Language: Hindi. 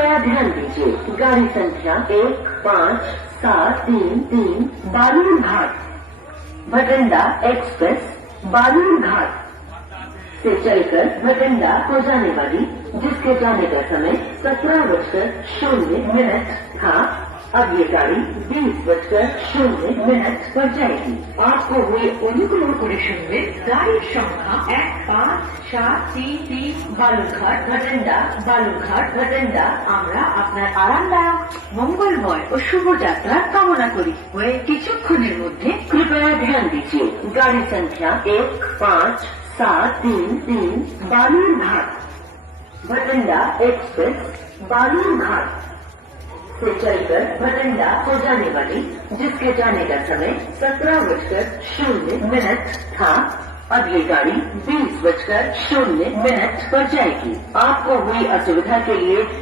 कृपया ध्यान दीजिए, गाड़ी संख्या 157333 बालूर घाट भटिंडा एक्सप्रेस बालूर घाट से चलकर भटिंडा को जाने वाली, जिसके जाने का समय 17:00 था। अब ये गाड़ी 20:00 पर जाएगी। आपको हुए অনুগ্রহ করে শুনবেন গাড়ির সংখ্যা 157333 বালুরঘাট ভটিন্ডা। আমরা আপনার আরামদায়ক, মঙ্গলময় ও শুভ যাত্রার কামনা করি। হয়ে কিছুক্ষণের মধ্যে कृपया ध्यान दीजिए, गाड़ी संख्या 157333 बालूर घाट भटिंडा एक्सप्रेस बालूर घाट से चलकर भटिंडा को जाने वाली, जिसके जाने का समय 17:00 था। अब ये गाड़ी 20:00 पर जाएगी। आपको हुई असुविधा के लिए